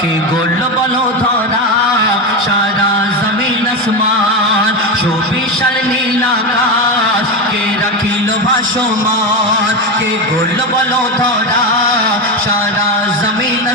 কে গোল বলো ধরা, সারা জমিন আসমান, সুবিশাল নীল আকাশ। কে রাখিল ভাসমান, কে গোল বলো ধরা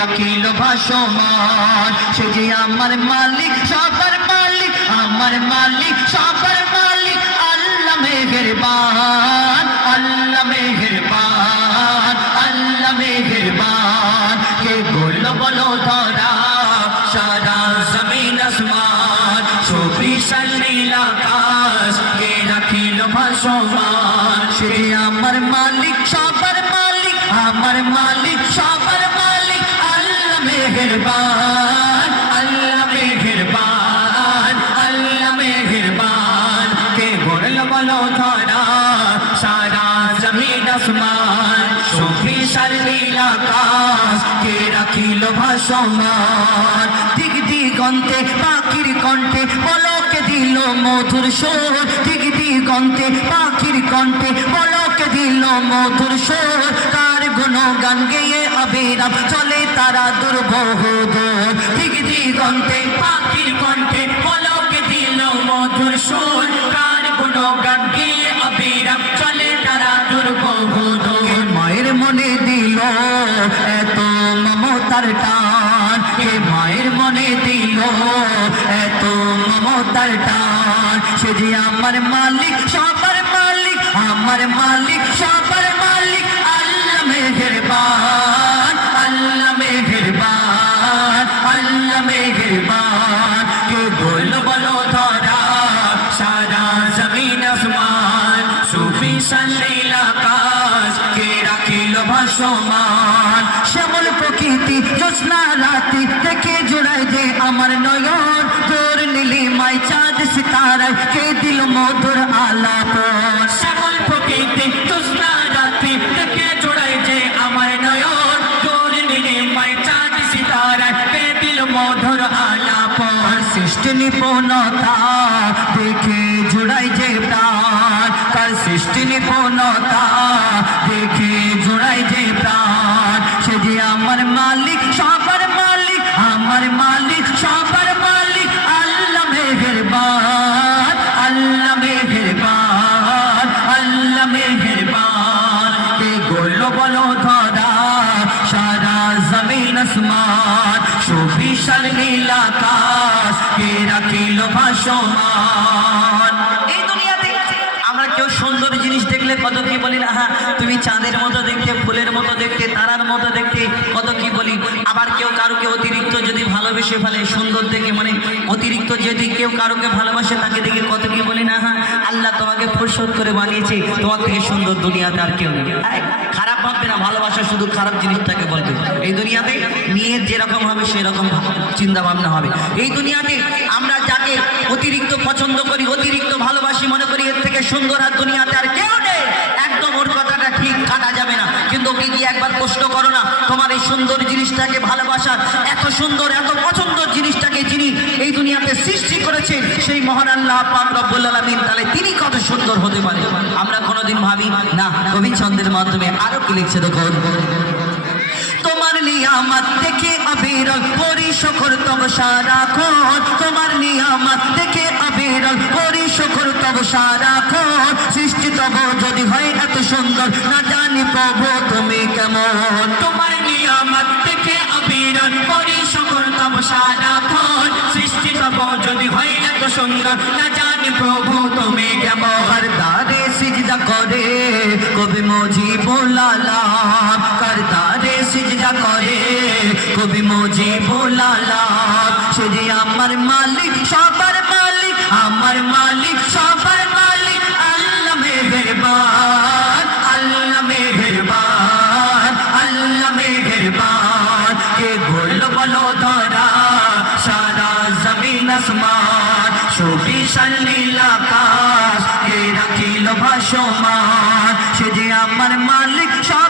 রাখিল ভাসমান। সে যে আমার মালিক, সবার মালিক, আমার মালিক, সবার মালিক, আল্লাহ মেহেরবান আল্লাহ মেহেরবান আল্লাহ মেহেরবান। কে বলল, বলো ধরা মেহেরবান, আল্লাহ মেহেরবান আল্লাহ মেহেরবান। কে গোল বলো ধরা, সারা জমিন আসমান, সুবিশাল নীল আকাশ, কে রাখিল ভাসমান। দিক দিগন্তে, পাখির কণ্ঠে, পলকে দিল মধুর সুর। দিক দিগন্তে, পাখির কণ্ঠে, পলকে দিল মধুর সুর। গুণ গান গেয়ে অবিরাম চলে তারা দুর্বহ দূর দিক দিগন্তে, পাখির কণ্ঠে পলকে দিল মধুর সুর। কার গুণ গান গেয়ে অবিরাম চলে তারা দুর্বহ দূর মায়ের মনে দিল এত মমতার টান। কে মায়ের মনে দিল এত মমতার টান। সে যে আমার মালিক, সবার মালিক, আমার মালিক, সবার মালিক। আমার নয়ন, তোর নীলিমায় চাঁদ সিতারায়, কে দিল মধুর আলাপ? চাঁদ সিতারায়, কে দিল মধুর আলাপ? নিপুণতা, দেখে জোড়াই যে প্রাণ কার সৃষ্টি নিপুণতা, দেখে যে প্রাণ আমার মালিক সবার মালিক আমার মালিক, সবার মালিক, আল্লাহ মেহেরবান আল্লাহ মেহেরবান আল্লাহ মেহেরবান। কে গোল বলো ধরা, সারা জমিন আসমান, সুবিশাল নীল আকাশ, কে রাখিল ভাসমান। এই দুনিয়াতে আমরা কেউ সুন্দর জিনিস দেখলে কত কি বলি? না হ্যাঁ তুমি চাঁদের মতো দেখতে, ফুলের মতো দেখতে, তারার মতো দেখতে, কত কি বলি? আবার কেউ কারোকে অতিরিক্ত যদি ভালোবেসে ফেলে, সুন্দর দেখে মানে অতিরিক্ত যদি কেউ কারোকে ভালোবাসে, তাকে দেখে কত কি বলি না? হ্যাঁ আল্লাহ তোমাকে ফুরসত করে বানিয়েছে, তোমার থেকে সুন্দর দুনিয়াতে আর কেউ খারাপ ভাববে না, ভালোবাসা শুধু খারাপ জিনিসটাকে বলবে। এই দুনিয়াতে মেয়ের যেরকম হবে, সেরকম চিন্তা ভাবনা হবে। এই দুনিয়াতে আমরা যাকে অতিরিক্ত পছন্দ করি, অতিরিক্ত ভালোবাসি মনে করি, এর থেকে সুন্দর আর দুনিয়াতে আর কেউ না কি একবার প্রশ্ন করো না, তোমার এই সুন্দর জিনিসটাকে ভালোবাসার এত সুন্দর, এত পছন্দ জিনিসটাকে যিনি এই দুনিয়াতে সৃষ্টি করেছেন, সেই মহান আল্লাহ পাক তাহলে তিনি কত সুন্দর হতে পারে? আমরা কোনোদিন ভাবি, না কবি ছন্দের মাধ্যমে আরও কি লিখছে দেখো তোমার নিয়ামত অবিরল করি শকর তব সারাক্ষণ তোমার নিয়ামত দেখে অবিরল করি শকর তব সারাক্ষণ সৃষ্টি তব যদি হয় এত সুন্দর, না জানি প্রভু তুমি কেমন। তোমার নিয়ামত দেখে অবিরল করি শকর তব সারাক্ষণ সৃষ্টি তব যদি হয় এত সুন্দর, না জানি প্রভু তুমি কেমন। হর দারে সিজদা করে, কবি মজি বোলালাম কার দারে সিজদা করে কবি মজি বোলালাম সে যে আমার মালিক, সবার মালিক, আমার মালিক, সবার মালিক। আল্লাহ মেহেরবান আল্লাহ মেহেরবান আল্লাহ মেহেরবান। কে গোল বলো ধরা, সারা জমিন আসমান, সুবিশাল নীল আকাশ। কে রাখিল ভাসমান, সে আমার মালিক সবার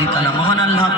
হামদে মহান আল্লাহ